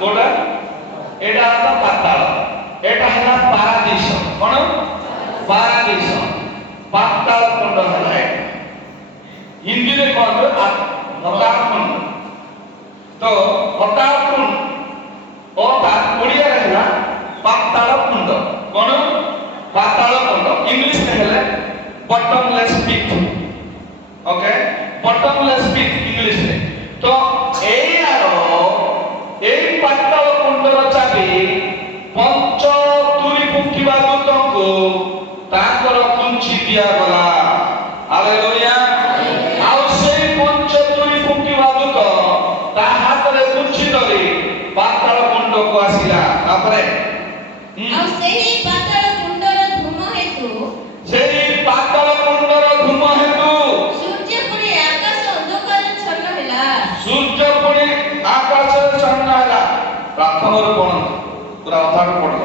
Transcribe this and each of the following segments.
কোটা এটা হলো পাতাল, এটা হলো পারাদিশ। কোন পারাদিশ? পাতাল কুণ্ড হলো এটা। হিন্দিতে কোন অকাল কুণ্ড। তো অকাল কুণ্ড ওটা ওড়িয়ারে হলো পাতাল কুণ্ড। কোন পাতাল কুণ্ড। ইংলিশ রে হলো বটমলেস পিট। ওকে, বটমলেস পিট ইংলিশ রে। তো এই এই পাতাল কুণ্ডର ଚାବି ପଞ୍ଚ ତୁରି ଫୁଙ୍କିବା ଦୂତଙ୍କୁ ତାଙ୍କର କୁଞ୍ଚି ଦିଆଗଲା। ହାଲେଲୁୟା। ଆଉ ସେଇ ପଞ୍ଚ ତୁରି ଫୁଙ୍କିବା ଦୂତ ତା ହାତରେ କୁଞ୍ଚି ଧରି ପାତାଳ କୁଣ୍ଡକୁ ଆସିଲା। ତାପରେ ଆଉ ସେହି ପାତାଳ କୁଣ୍ଡର ଧୂମ ହେତୁ ସେଇ ପାତାଳ କୁଣ୍ଡର ଧୂମ ହେତୁ ସୂର୍ଯ୍ୟ ପୁଣି ଆକାଶ ଅନ୍ଧକାର ଛନ୍ନ ହେଲା। ସୂର୍ଯ୍ୟ ପୁଣି ଆକାଶରେ ଛନ୍ନ ହେଲା। ପ୍ରଥମରୁ ପଢ଼ନ୍ତୁ, ପୁରା ଅଧାରୁ ପଢ଼ିବ।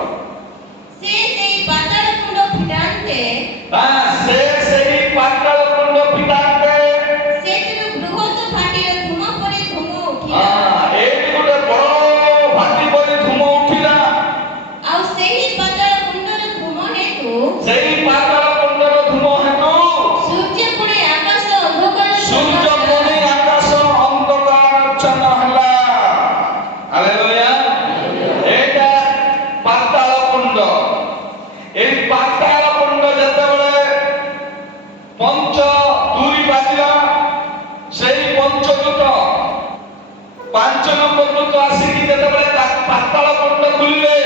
ସେ ସେହି ପାତାଳ କୁଣ୍ଡ ଫିଟାନ୍ତେ ସେ ସେହି ପାତାଳ କୁଣ୍ଡ ଫିଟାନ୍ତେ ସେଥିରୁ ବୃହତ ଭାଟିର ଧୂମ ପରି ଧୂମ ଉଠିଲା। ଏଇଠି ଗୋଟେ ବଡ଼ ଭାଟି ପରି ଧୂମ ଉଠିଲା। ଆଉ ସେହି ପାତାଳ କୁଣ୍ଡର ଧୂମ ହେତୁ ସେହି ପାତାଳ କୁଣ୍ଡର ଧୂମ ହେତୁ ସୂର୍ଯ୍ୟ ପୁଣି ଆକାଶ ଅନ୍ଧକାର ସୂର୍ଯ୍ୟ ପୁଣି ଆକାଶ ଅନ୍ଧକାରାଚ୍ଛନ୍ନ ହେଲା। ହାଲେଲୁୟା। ଏଇଟା ପାତାଳ କୁଣ୍ଡ। এই পাতাল কুণ্ড যেତେବେଳେ পঞ্চ তুরি বাজিলা, সেই পঞ্চদূত 5 নম্বর দূত আসিকি যেতেବେଳେ পাতাল কুণ্ড খুলিলে,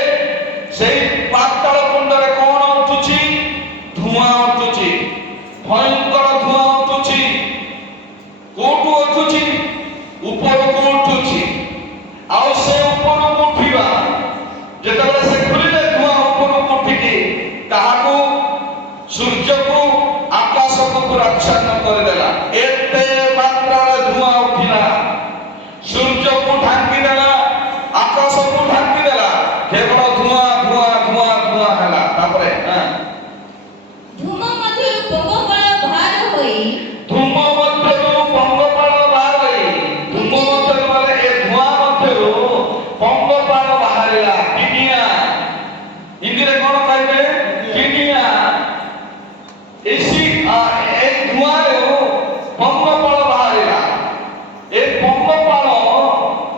সেই পাতাল কুণ্ডরে কোন উঠুছি? ধୂଆଁ ଉଠୁଛି। ଭୟଙ୍କର ଧୂଆଁ ଉଠୁଛି। କୋଉଠୁ ଉଠୁଛି? ଉପରକୁ ଉଠୁଛି। ଆଉ ସେ ଉପରକୁ ଉଠିବା ଯେତେବେଳେ ସେ ଖୋଲିଲେ, ଧୂଆଁ ଉପରକୁ ଉଠିକି ତାହାକୁ ସୂର୍ଯ୍ୟକୁ ଆକାଶକୁ ପୁରାଚ୍ଛନ୍ନ କରିଦେଲା। ଏତେ ମାତ୍ରାରେ ଧୂଆଁ ଉଠିଲା, ସୂର୍ଯ୍ୟକୁ ଢାଙ୍କି ଦେଲା, ଆକାଶକୁ ଢାଙ୍କି ଦେଲା। କେବଳ ଧୂଆଁ ଧୂଆଁ ଧୂଆଁ ଧୂଆଁ ହେଲା। ତାପରେ ଧୂମ ମଧ୍ୟରୁ ପଙ୍ଗପାଳ ବାହାର ହୋଇ ଧୂମ ମଧ୍ୟରୁ ପଙ୍ଗପାଳ ବାହାର ହୋଇ, ଧୂମ ମଧ୍ୟରୁ ମାନେ ଏ ଧୂଆଁ ମଧ୍ୟରୁ ପଙ୍ଗପାଳ ବାହାରିଲା। ଟିଟିଆ, ହିନ୍ଦୀରେ କଣ କହିବେ? ଟିଟିଆ। এই ধୂଆଁରୁ ପଙ୍ଗପାଳ ବାହାରିଲା। ଏ ପଙ୍ଗପାଳ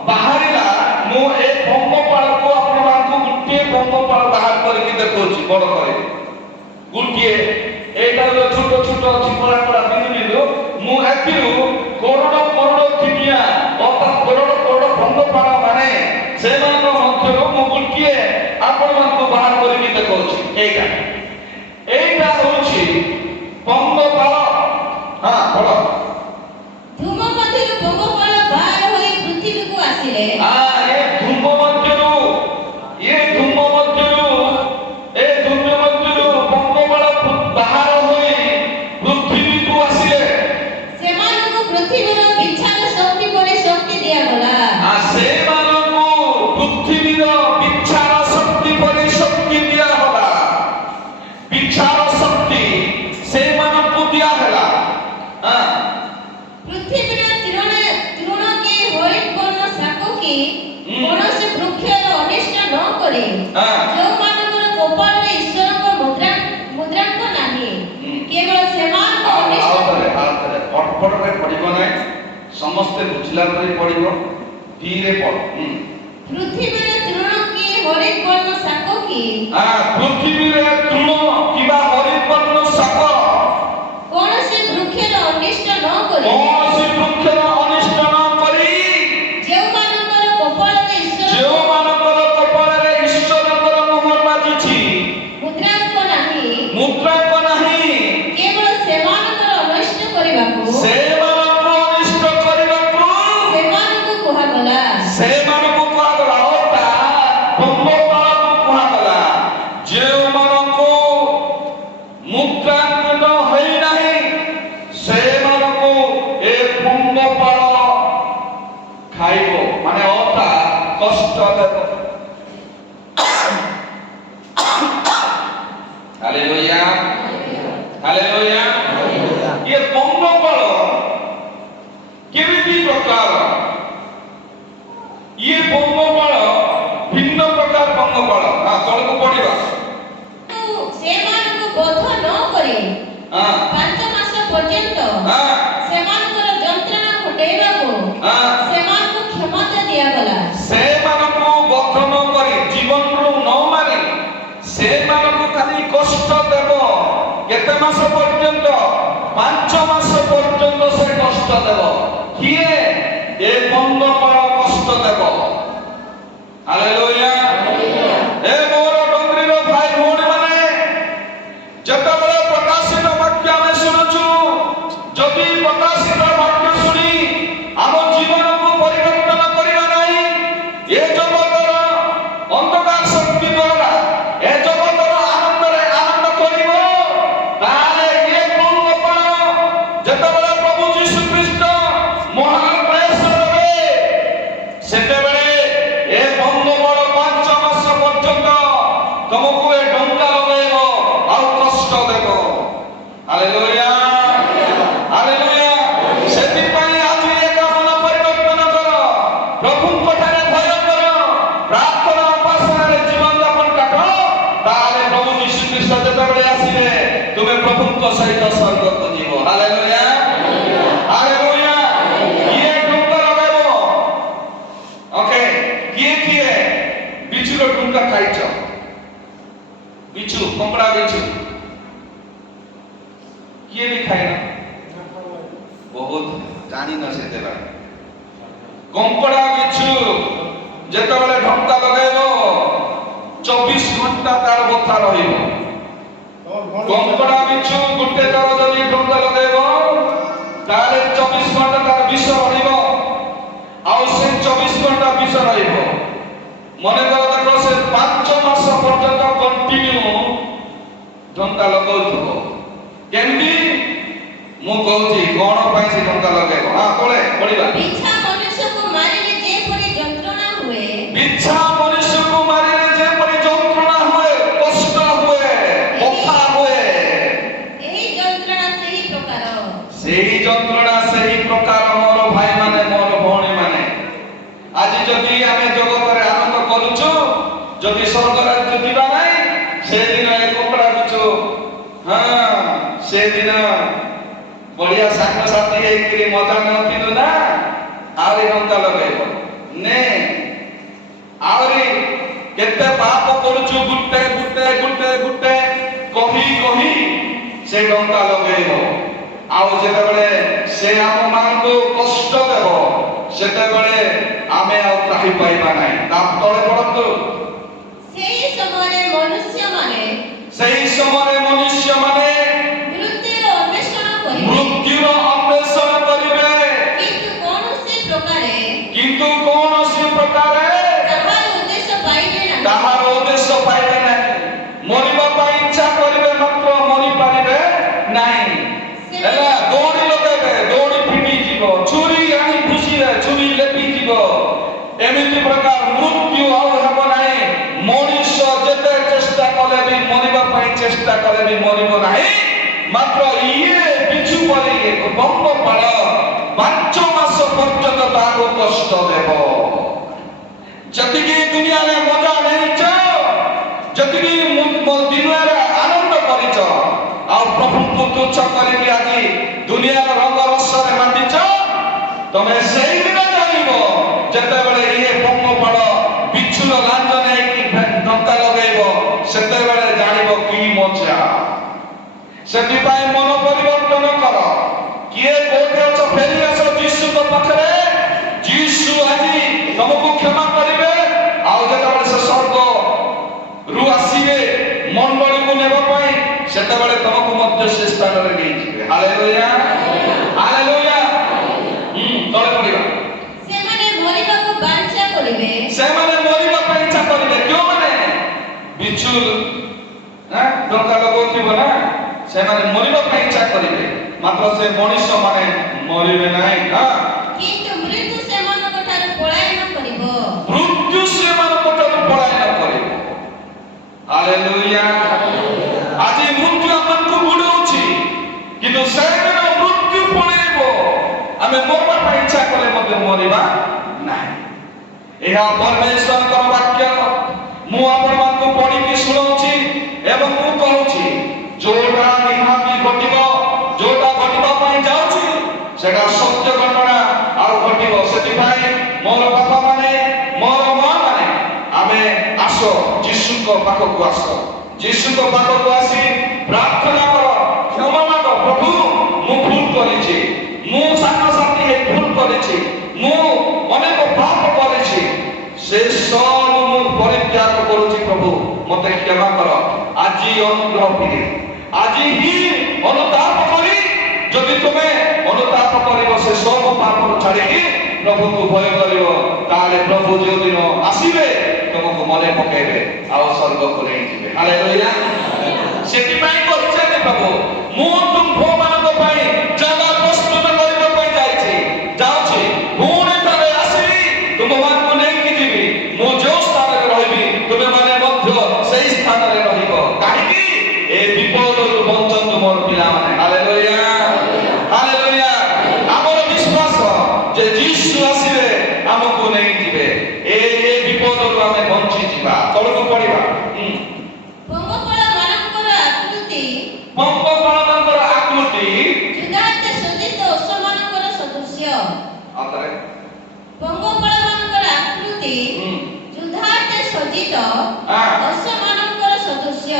ବାହାରିଲା। ମୁଁ ଏ ପଙ୍ଗପାଳକୁ ଆପଣମାନଙ୍କୁ ଗୋଟିଏ ପଙ୍ଗପାଳ ବାହାର କରିକି ଦେଖଉଛି, ବଡ଼ କରି। ଗୋଟିଏ ଏଇଟା ଛୋଟ ଛୋଟ ଅଛି, କଳା କଳା ବିନ୍ଦୁ ବିନ୍ଦୁ। ମୁଁ ଏଥିରୁ କରୋଡ଼ କରୋଡ଼ ଟିଟିଆ ଅର୍ଥାତ୍ କରୋଡ଼ କରୋଡ଼ ପଙ୍ଗପାଳ ମାନେ ସେମାନଙ୍କ ମଧ୍ୟରୁ ମୁଁ ଗୋଟିଏ ଆପଣମାନଙ୍କୁ ବାହାର କରିକି ଦେଖଉଛି। এইটা হচ্ছে পঙ্গপাল। বলো। ଧୂମ ମଧ୍ୟରୁ ପଙ୍ଗପାଳ ବାହାର ହୋଇ ପୃଥିବୀକୁ ଆସିଲେ। ଏ ଧୂମ ମଧ୍ୟରୁ ପଙ୍ଗପାଳ ବାହାର ହୋଇ ପୃଥିବୀକୁ ଆସିଲେ। ସେମାନଙ୍କୁ ପୃଥିବୀର ବିଛାର ଶକ୍ତି ପରି ଶକ୍ତି ଦିଆଗଲା। ସେମାନଙ୍କୁ ପୃଥିବୀର ବିଛାର ଶକ୍ତି ପରି ଶକ୍ତି ଦିଆଗଲା। ବିଛାର ଶକ୍ତି ସେମାନଙ୍କୁ ଦିଆହେଲା। ପୃଥିବୀର ତୃଣକେ ହରିଣ ବର୍ଣ୍ଣ ଶାଖକି କୌଣସି ବୃକ୍ଷର ଅନିଷ୍ଟ ନ କରି, ଯେଉଁମାନଙ୍କର କପାଳରେ ଈଶ୍ୱରଙ୍କ ମୁଦ୍ରାଙ୍କ ନାହିଁ, କେବଳ ସେମାନଙ୍କ ଅନିଷ୍ଟ। ଅଟପଟରେ ପଡ଼ିବ ନାହିଁ, ସମସ୍ତେ ବୁଝିଲା ପରି ପଡ଼ିବ। ଧୀରେ ପଢ଼। ପୃଥିବୀର ତୃଣକେ ହରିଣ ବର୍ଣ୍ଣ ଶାଖକି ପୃଥିବୀରେ ତୃଣ କିମ୍ବା ହରିଣ ବର୍ଣ୍ଣ ଶାଖ କୌଣସି ବୃକ୍ଷର ଅନିଷ୍ଟ ନ କରି, କୌଣସି ବୃକ୍ଷର ଅନିଷ୍ଟ ନ କରି, ଯେଉଁମାନଙ୍କର କପାଳରେ ଈଶ୍ୱରଙ୍କର ମୋହର ବାଜିଛି, ମୁଦ୍ରାଙ୍କ ନାହିଁ, ମୁଦ୍ରାଙ୍କ ନାହିଁ, କେବଳ ସେମାନଙ୍କର ଅନିଷ୍ଟ କରିବାକୁ ସେମାନଙ୍କୁ ଅନିଷ୍ଟ କରିବାକୁ ସେମାନଙ୍କୁ କୁହାଗଲା। ସେମାନଙ୍କୁ କୁହାଗଲା। ପଙ୍ଗପାଳକୁ କୁହାଗଲା। ଯେଉଁମାନଙ୍କୁ ମୁଦ୍ରାଙ୍କନ ହୋଇନାହିଁ, ସେମାନଙ୍କୁ ଏ ପଙ୍ଗପାଳ ଖାଇବ, ମାନେ କଷ୍ଟ ଦେବ। Hallelujah, hallelujah. ଏ ପଙ୍ଗପାଳ କେମିତି ପ୍ରକାର? ଇଏ ପଙ୍ଗପାଳ ହଁ 5 ମାସ ପର୍ଯ୍ୟନ୍ତ ହଁ ସେମାନଙ୍କର ଯନ୍ତ୍ରଣା ଘଟେଇବାକୁ ହଁ ସେମାନଙ୍କୁ କ୍ଷମତା ଦିଆଗଲା। ସେମାନଙ୍କୁ ବଦ୍ଧ ନ କରି ଜୀବନରୁ ନ ମାରି ସେମାନଙ୍କୁ ଖାଲି କଷ୍ଟ ଦେବ। କେତେ ମାସ ପର୍ଯ୍ୟନ୍ତ? 5 ମାସ ପର୍ଯ୍ୟନ୍ତ ସେ କଷ୍ଟ ଦେବ। କିଏ? ଏ ପଙ୍ଗପାଳ କଷ୍ଟ ଦେବ। ହାଲେଲୁୟା। ଏ ମୋର ଡଙ୍ଗରିର ଭାଇ ଭଉଣୀ ମାନେ, ଯେତେବେଳେ ପ୍ରକାଶିତ ବାକ୍ୟ ଆମେ ଶୁଣୁଛୁ, ଯଦି ପ୍ରକାଶିତ ବାକ୍ୟ ଶୁଣି ଆମ ଜୀବନକୁ ପରିବର୍ତ୍ତନ କରିବା ନାହିଁ, ଏ ଜଗତର ଅନ୍ଧକାର ଶକ୍ତି ଦ୍ୱାରା ଏ ଜଗତର ଆନନ୍ଦରେ ଆନନ୍ଦ କରିବ, ତାହେଲେ ଏ ପଙ୍ଗପାଳ ଯେତେବେଳେ ପ୍ରଭୁ ଯୀଶୁ ଖ୍ରୀଷ୍ଟ ମହାକ୍ଲେଶ ଦେବେ, ସେତେବେଳେ ଏ ପଙ୍ଗପାଳ 5 ମାସ ପର୍ଯ୍ୟନ୍ତ ତମକୁ ଏ ଡଙ୍କା ଲଗାଇବ ଆଉ କଷ୍ଟ ଦେବ। Hallelujah hallelujah. ସେଥିପାଇଁ ଆଜି ଏକ ମନ ପରିବର୍ତ୍ତନ କର, ପ୍ରଭୁଙ୍କ ଠାରେ ଭୟ କର, ପ୍ରାର୍ଥନା ଉପାସନାରେ ଜୀବନ ଯାପନ କାଟ, ତାହେଲେ ପ୍ରଭୁ ଯୀଶୁ ଖ୍ରୀଷ୍ଟ ଯେତେବେଳେ ଆସିବେ ତୁମେ ପ୍ରଭୁଙ୍କ ସହିତ ସ୍ୱର୍ଗକୁ ଯିବ। Hallelujah hallelujah. କିଏ ଡଙ୍କା ଲଗାଇବ? ଓକେ, କିଏ ବିଛୁର ଡଙ୍କା ଖାଇଛ? ବିଛୁ, କଙ୍କଡା ବିଛୁ କିଏ ବି ଖାଇନ? ବହୁତ ଜାଣିନ ସେତେବେଳେ। କଙ୍କଡା ବିଛୁ ଯେତେବେଳେ ଢଙ୍କା ଲଗାଇବ 24 ଘଣ୍ଟା ତାର ବଥା ରହିବ। କଙ୍କଡା ବିଛୁ ଗୋଟେ ଥର ଯଦି ଢଙ୍କା ଲଗାଇବ ତାହେଲେ 24 ଘଣ୍ଟା ତାର ବିଷ ରହିବ, ଆଉ ସେ 24 ଘଣ୍ଟା ବିଷ ରହିବ। ମନେକର ଦେଖ, ସେ 5 ମାସ ପର୍ଯ୍ୟନ୍ତ କଣ୍ଟିନ୍ୟୁ ଢଙ୍କା ଲଗାଉଥିବ। କେମିତି? ମୁଁ କହୁଛି କଣ ପାଇଁ ସେ ଢଙ୍କା ଲଗାଇବ। ହଁ ତଳେ ପଢିବା। ବିଛା ମନୁଷ୍ୟକୁ ମାରିଲେ ଯେପରି ଯନ୍ତ୍ରଣା ହୁଏ, ବିଛା ମନୁଷ୍ୟକୁ ମାରିଲେ ଯେପରି ଯନ୍ତ୍ରଣା ହୁଏ, କଷ୍ଟ ହୁଏ, ବଥା ହୁଏ, ଏହି ଯନ୍ତ୍ରଣା ସେହି ପ୍ରକାର। ସେହି ଯନ୍ତ୍ରଣା ସେହି ପ୍ରକାର। ମୋର ଭାଇମାନେ, ମୋର ଭଉଣୀମାନେ, ଆଜି ଯଦି ଆମେ ଜଗତରେ ଆନନ୍ଦ କରୁଛୁ, ଯଦି ସ୍ୱର୍ଗରାଜ୍ୟ ଯିବା ନାହିଁ, ସେଦିନ ଏ କଙ୍କଡା ବିଛୁ, ହଁ ସେଦିନ ବଢିଆ ସାଙ୍ଗସାଥି ହେଇକିରି ମଜା ନେଉଥିଲୁ ନା, ଆହୁରି ଢଙ୍କା ଲଗାଇବ ନେ, ଆହୁରି କେତେ ପାପ କରୁଛୁ, ଗୁଟେ ଗୁଟେ ଗୁଟେ ଗୁଟେ କହି କହି ସେ ଢଙ୍କା ଲଗାଇବ। ଆଉ ଯେତେବେଳେ ସେ ଆମ ମାନଙ୍କୁ କଷ୍ଟ ଦେବ, ସେତେବେଳେ ଆମେ ଆଉ ତ୍ରାହି ପାଇବା ନାହିଁ। ତା ତଳେ ପଢନ୍ତୁ। ସେହି ସମୟରେ ମନୁଷ୍ୟମାନେ ମୃତ୍ୟୁର ଅନ୍ୱେଷଣ କରିବେ, କିନ୍ତୁ କୌଣସି ପ୍ରକାରେ ତାହାର ଉଦ୍ଦେଶ୍ୟ ପାଇବେ ନାହିଁ। ମରିବା ପାଇଁ ଇଚ୍ଛା କରିବେ, ମାତ୍ର ମରି ପାରିବେ ନାହିଁ। ହେଲା, ଦୌଡ଼ି ଲଗାଇବେ, ଦୌଡ଼ି ଫିଟି ଯିବ, ଛୁରୀ ଆଣି ଖୁସିରେ ଛୁରୀ ଲେପି ଯିବ। ଏମିତି ପ୍ରକାର ମୃତ୍ୟୁ ଆଉ ହେବ ନାହିଁ। ମଣିଷ ଯେତେ ଚେଷ୍ଟା କଲେ ବି, ମରିବା ପାଇଁ ଚେଷ୍ଟା କଲେ ବି ମରିବ ନାହିଁ। ମାତ୍ର ଇଏ ବିଛୁ ପରି ଏକ ପଙ୍ଗପାଳ 5 ମାସ ପର୍ଯ୍ୟନ୍ତ ତାହାକୁ କଷ୍ଟ ଦେବ। ଯେତିକି ଦୁନିଆରେ ମଜା ନେଇଛ, ଯେତିକି ଦୁନିଆରେ ଆନନ୍ଦ କରିଛ, ଆଉ ପ୍ରଭୁଙ୍କୁ ତୁଚ୍ଛ କରିକି ଆଜି ଦୁନିଆର ରଙ୍ଗ ରସରେ ମାତିଛ, ତମେ ସେଇଦିନ ଜାଣିବ ଯେତେବେଳେ ଇଏ ପଙ୍ଗପାଳ ବିଛୁର ଲାଞ୍ଜ ନେଇକି ଢଙ୍କା ଲଗାଇବ, ସେତେବେଳେ ଜାଣିବ କି ମଜା। ସେଥିପାଇଁ ମନ ପରିବର୍ତ୍ତନ କର। କିଏ କୋଉଠି ଅଛ, ଫେରି ଆସ ଯୀଶୁଙ୍କ ପାଖରେ। ଯୀଶୁ ଆଜି ତମକୁ କ୍ଷମା କରିବେ। ଆଉ ଯେତେବେଳେ ସେ ସ୍ୱର୍ଗରୁ ଆସିବେ ମଣ୍ଡଳୀକୁ ନେବା ପାଇଁ, ସେତେବେଳେ ତମକୁ ମଧ୍ୟ ସେ ସ୍ଥାନରେ ନେଇଯିବେ। Hallelujah hallelujah. ତଳେ ପଢିବା। ସେମାନେ ମରିବାକୁ ବାଞ୍ଛା କରିବେ, ସେମାନେ ମରିବା ପାଇଁ ଇଚ୍ଛା କରିବେ। କେଉଁମାନେ? ବିଛୁ ଢଙ୍କା ଲଗାଉଥିବ ନା, ସେମାନେ ମରିବା ପାଇଁ ଇଚ୍ଛା କରିବେ, ମାତ୍ର ସେ ମଣିଷ ମାନେ ମରିବେ ନାହିଁ। କିନ୍ତୁ ମୃତ୍ୟୁ ସେମାନଙ୍କ ଠାରୁ ପଳାୟନ କରିବ। ମୃତ୍ୟୁ ସେମାନଙ୍କ ଠାରୁ ପଳାୟନ କରିବ। ହାଲେଲୁୟା। ଆଜି ମୃତ୍ୟୁ ଆମକୁ ବୁଡଉଛି, କିନ୍ତୁ ସେଦିନ ମୃତ୍ୟୁ ପଳେଇବ। ଆମେ ମରିବା ପାଇଁ ଇଚ୍ଛା କଲେ ମଧ୍ୟ ମରିବା ନାହିଁ। ଏହା ପରମେଶ୍ୱରଙ୍କର ବାକ୍ୟ। ମୁଁ ଆପଣମାନଙ୍କୁ ପଢିକି ଶୁଣାଉଛି ଏବଂ ମୁଁ କହୁଛି, ଯୋଉଟା ନିହାତି ଘଟିବ ମୋର ବାପା ମାନେ, ମୋର ମା ମାନେ, ଆମେ ଆସ ଯୀଶୁଙ୍କ ପାଖକୁ ଆସ। ଯୀଶୁଙ୍କ ପାଖକୁ ଆସି ପ୍ରାର୍ଥନା କର, କ୍ଷମା ମାଗ, ପ୍ରଭୁ ମୁଁ ଭୁଲ କରିଛି, ମୁଁ ସାଙ୍ଗସାଥି ହେଇ ଭୁଲ କରିଛି, ମୁଁ ଅନେକ ପାପ କରିଛି, ସେ ସବୁ ମୁଁ ପରିତ୍ୟାଗ କରୁଛି, ପ୍ରଭୁ ମତେ କ୍ଷମା କର। ଆଜି ଅନୁଗ୍ରହ ଫିରେ, ଆଜି ହିଁ ଅନୁତାପ କରି ଯଦି ତୁମେ ଅନୁତାପ କରିବ, ସେ ସବୁ ପାପକୁ ଛାଡ଼ିକି ପ୍ରଭୁଙ୍କୁ ଭୟ କରିବ, ତାହେଲେ ପ୍ରଭୁ ଯେଉଁଦିନ ଆସିବେ ତୁମକୁ ମନେ ପକେଇବେ ଆଉ ସ୍ୱର୍ଗକୁ ନେଇଯିବେ। ହାଲେଲୁୟା। ସେଥିପାଇଁ କହିଛନ୍ତି ପ୍ରଭୁ, ମୁଁ ତୁମମାନଙ୍କ ପାଇଁ ଜାଗା ପ୍ରସ୍ତୁତ କରିବା ପାଇଁ ଯାଉଛି, ପୁଣି ଥରେ ଆସିବି ତୁମମାନଙ୍କୁ ନେଇକି ଯିବି, ମୁଁ ଯେଉଁ ସ୍ଥାନରେ ରହିବି ତୁମେମାନେ ମଧ୍ୟ ସେଇ ସ୍ଥାନରେ ରହିବ। କାହିଁକି? ଏ ବିପଦରୁ ବଞ୍ଚନ୍ତୁ ମୋର ପିଲାମାନେ। Hallelujah, hallelujah. ଆମର ବିଶ୍ୱାସ ଯେ ଯୀଶୁ ଆସିବେ ଆମକୁ ନେଇଯିବେ, ଏ ବିପଦରୁ ଆମେ ବଞ୍ଚିଯିବା। ତଳକୁ ପଡ଼ିବା। ପଙ୍ଗପାଳମାନଙ୍କର ଆକୃତି ପଙ୍ଗପାଳମାନଙ୍କର ଆକୃତି ଯୁଦ୍ଧାର୍ଥ ସଜ୍ଜିତ ଅଶ୍ୱମାନଙ୍କର ସଦୃଶ୍ୟ। ଆପରେ ପଙ୍ଗପାଳମାନଙ୍କର ଆକୃତି ଯୁଦ୍ଧାର୍ଥ ସଜ୍ଜିତ ଅଶ୍ୱମାନଙ୍କର ସଦୃଶ୍ୟ।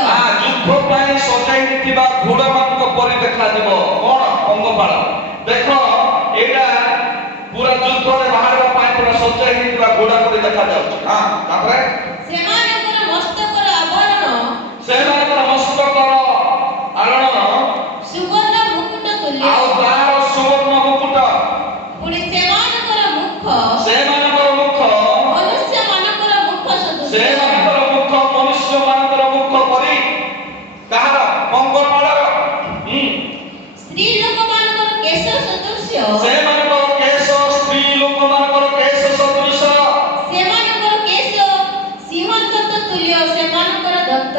ଯୁଦ୍ଧ ପାଇଁ ସଜାଇଥିବା ଘୋଡ଼ାମାନଙ୍କ ପରି ଦେଖାଯିବ। କଣ ପଙ୍ଗପାଳ? ଦେଖ, ଏଇଟା ପୁରା ଯୁଦ୍ଧରେ ବାହାରିବା ପାଇଁ ପୁରା ସଜାଇ ହେଇଥିବା ଘୋଡ଼ା ପରି ଦେଖାଯାଉଛି। ତାପରେ ସେମାନଙ୍କର ମସ୍ତକର ଆଭରଣ ସୁବର୍ଣ୍ଣ ମୁକୁଟ ତୁଲ୍ୟ। ଆଉ ତାର ସୁବର୍ଣ୍ଣ ମୁକୁଟ। ପୁଣି ସେମାନଙ୍କର ମୁଖ ମନୁଷ୍ୟମାନଙ୍କର ମୁଖ ସଦୃଶ୍ୟ। ସେମାନଙ୍କର ମୁଖ ମନୁଷ୍ୟମାନଙ୍କର ମୁଖ ପରି। କାହାର? ପଙ୍ଗପାଳର। ସ୍ତ୍ରୀ ଲୋକମାନଙ୍କର କେଶ ସଦୃଶ୍ୟ। ସେମାନଙ୍କର କେଶ ସ୍ତ୍ରୀ ଲୋକମାନଙ୍କର କେଶ ସଦୃଶ। ସେମାନଙ୍କର କେଶ ସିଂହ ଦନ୍ତ ତୁଲ୍ୟ। ସେମାନଙ୍କର ଦନ୍ତ।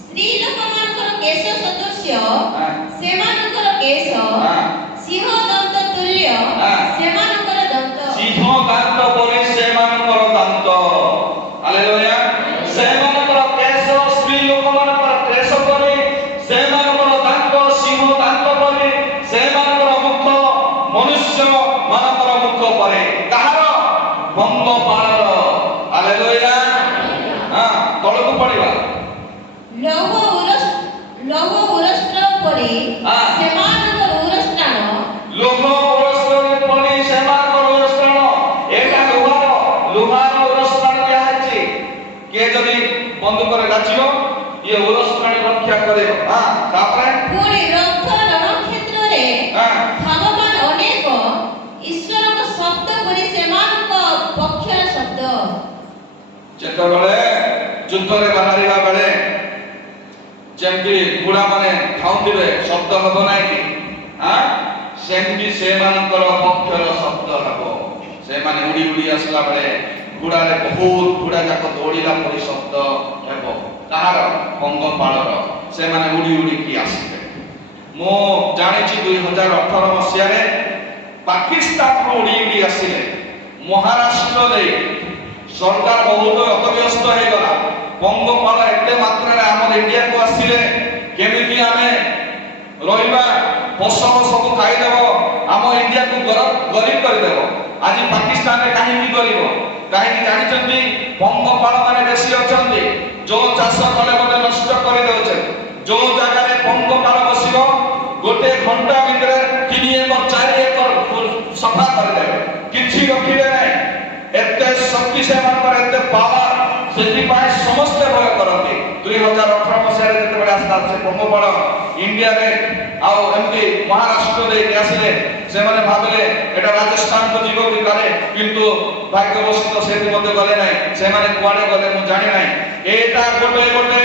ସ୍ତ୍ରୀ ଲୋକମାନଙ୍କର କେଶ ସଦୃଶ୍ୟ। ସେମାନଙ୍କର କେଶ ସିଂହ ଦନ୍ତ ତୁଲ୍ୟ। ସେମାନଙ୍କର ଦନ୍ତ। ସିଂହ ଦାନ୍ତ ପରି ସେମାନଙ୍କର ଦାନ୍ତ। ହାଲେଲୁୟା। ସେମାନଙ୍କର କେଶ ସ୍ତ୍ରୀ ଲୋକମାନଙ୍କର କେଶ ପରି, ସେମାନଙ୍କର ଦାନ୍ତ ସିଂହ ଦାନ୍ତ ପରି, ସେମାନଙ୍କର ମୁଖ ମନୁଷ୍ୟମାନଙ୍କର ମୁଖ ପରି। କାହାର? ପଙ୍ଗପାଳର। ହାଲେଲୁୟା। ତଳକୁ ପଡ଼ିବା। ଲୌହ ଉରସ୍ତ୍ର ପରି ସେମାନଙ୍କର ଉରସ୍ତ୍ରାଣ। ଲୌହ ଉରସ୍ତ୍ରାଣ ପରି ସେମାନଙ୍କର ଉରସ୍ତ୍ରାଣ। ଏଟା ଲୁହାର ଉରସ୍ତ୍ରାଣ ଦିଆହେଇଛି। କିଏ ଯଦି ବନ୍ଧୁକରେ ନାଚିବ, ଇଏ ଉରସ୍ତ୍ରାଣ ରକ୍ଷା କରିବ। ତାପରେ ପୁଣି ରଥ ରଣକ୍ଷେତ୍ରରେ ଭାବମାନ ଅନେକ ଈଶ୍ୱରଙ୍କ ଶବ୍ଦ ପରି ସେମାନଙ୍କ ପକ୍ଷର ଶବ୍ଦ। ଯେତେବେଳେ ଯୁଦ୍ଧରେ ବାହାରିବା ବେଳେ ଯେମିତି ଘୋଡ଼ାମାନେ ଥାଉଥିବେ, ଶବ୍ଦ ହେବ ନାହିଁ କି? ସେମିତି ସେମାନଙ୍କର ପକ୍ଷର ଶବ୍ଦ ହେବ। ସେମାନେ ଉଡ଼ି ଉଡ଼ି ଆସିଲା ବେଳେ ଘୋଡ଼ାରେ ବହୁତ ଘୋଡ଼ା ଯାକ ଦୌଡ଼ିଲା ପରି ଶବ୍ଦ ହେବ। କାହାର? ପଙ୍ଗପାଳର। ସେମାନେ ଉଡ଼ି ଉଡ଼ିକି ଆସିବେ। ମୁଁ ଜାଣିଛି 2018 ମସିହାରେ ପାକିସ୍ତାନରୁ ଉଡ଼ି ଉଡ଼ି ଆସିଲେ ମହାରାଷ୍ଟ୍ର ଦେଇ। ସରକାର ବହୁତ ଅତବ୍ୟସ୍ତ ହେଇଗଲା। ପଙ୍ଗପାଳ ଏତେ ମାତ୍ରାରେ ଆମର ଇଣ୍ଡିଆକୁ ଆସିଲେ କେମିତି ଆମେ ରହିବା, ଫସଲ ସବୁ ଖାଇଦେବ, ଆମ ଇଣ୍ଡିଆକୁ ଗରିବ କରିଦେବ। ଆଜି ପାକିସ୍ତାନରେ କାହିଁକି ଗରିବ? କାହିଁକି ଜାଣିଛନ୍ତି? ପଙ୍ଗପାଳ ମାନେ ବେଶୀ ଅଛନ୍ତି। ଯୋଉ ଚାଷ କଲେ ମଧ୍ୟ ନଷ୍ଟ କରିଦେଉଛନ୍ତି। ଯୋଉ ଜାଗାରେ ପଙ୍ଗପାଳ ବସିବ, ଗୋଟେ ଘଣ୍ଟା ଭିତରେ 3 ଏକର 4 ଏକର ସଫା କରିଦେବେ, କିଛି ରଖିବେ ନାହିଁ। ଏତେ ଶକ୍ତି ସେମାନଙ୍କର, ଏତେ ପାୱାର। ସେଥିପାଇଁ ସମସ୍ତେ ଭୟ କରନ୍ତି। 2018 ମସିହାରେ ଯେତେବେଳେ ଆସିଲା ସେ ପଙ୍ଗପାଳ ଇଣ୍ଡିଆରେ ଆଉ ଏମିତି ମହାରାଷ୍ଟ୍ର ଦେଇକି ଆସିଲେ, ସେମାନେ ଭାବିଲେ ଏଟା ରାଜସ୍ଥାନକୁ ଯିବ କି କାଳେ, କିନ୍ତୁ ଭାଗ୍ୟବଶତଃ ସେଠି ମଧ୍ୟ ଗଲେ ନାହିଁ। ସେମାନେ କୁଆଡ଼େ ଗଲେ ମୁଁ ଜାଣି ନାହିଁ। ଏଇଟା ଗୋଟେ ଗୋଟେ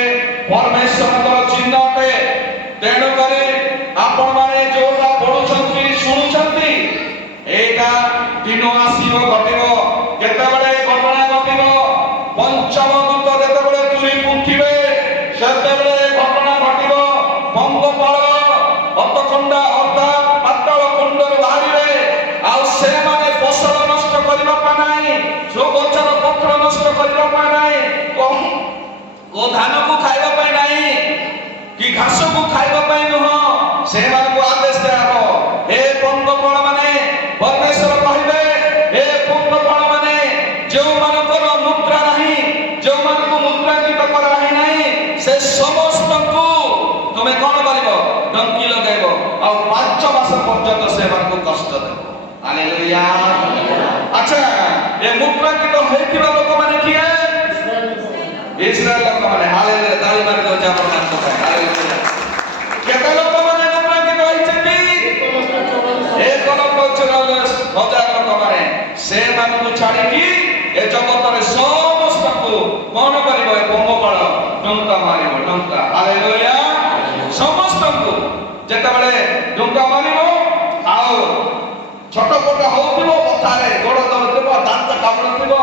ପରମେଶ୍ୱରଙ୍କର ଚିହ୍ନ ଅଟେ। ତେଣୁକରି ଆପଣମାନେ ଯୋଉଟା ପଢୁଛନ୍ତି, ଶୁଣୁଛନ୍ତି, ଏଇଟା ଦିନ ଆସିବ, ଘଟିବ। କେତେବେଳେ ଘଟଣା ଘଟିବ? ପଞ୍ଚମ ଦୂତ ଯେତେବେଳେ ତୁରୀ ଫୁଙ୍କିବେ, ସେତେବେଳେ ଘଟଣା ଘଟିବ। ପଙ୍ଗପାଳ ଅତଖଣ୍ଡା ଅର୍ଥାତ୍ ପାତାଳ କୁଣ୍ଡରୁ ବାହାରିବେ। ଆଉ ସେମାନେ ଫସଲ ନଷ୍ଟ କରିବା ପାଇଁ ନାହିଁ, ଗଛର ପତ୍ର ନଷ୍ଟ କରିବା ପାଇଁ ନାହିଁ, ଓ ଧାନକୁ ଖାଇବା ପାଇଁ ନାହିଁ, କି ଘାସକୁ ଖାଇବା ପାଇଁ ନୁହଁ। ସେମାନଙ୍କୁ ଆଦେଶ ଦିଆହବ, ହେ ପଙ୍ଗପାଳ ମାନେ ହାଲେଲୁୟା। ଆଚ୍ଛା, ଏ ମୁଦ୍ରାଙ୍କିତ ହେଇଥିବା ଲୋକମାନେ କିଏ? ଇସ୍ରାଏଲ ଲୋକମାନେ। ହାଲେଲୁୟା। ତାଳି ମାରି ଦଉଛି ଆପଣମାନଙ୍କ ପାଇଁ। ହାଲେଲୁୟା। କେତେ ଲୋକମାନେ ମୁଦ୍ରାଙ୍କିତ ହେଇଛନ୍ତି? 1,44,000 ଲୋକମାନେ। ସେମାନଙ୍କୁ ଛାଡ଼ିକି ଏ ଜଗତରେ ସମସ୍ତଙ୍କୁ କଣ କରିବ? ଏ ପଙ୍ଗପାଳ ଡଙ୍କା ମାରିବ, ଡଙ୍କା। ହାଲେଲୁୟା। ସମସ୍ତଙ୍କୁ ଯେତେବେଳେ ଡଙ୍କା ମାରିବ, ଆଉ ଛଟପଟ ହଉଥିବ, କଥାରେ ଗୋଡ଼ ଧରୁଥିବ, ଦାନ୍ତ କାମୁଡୁଥିବ,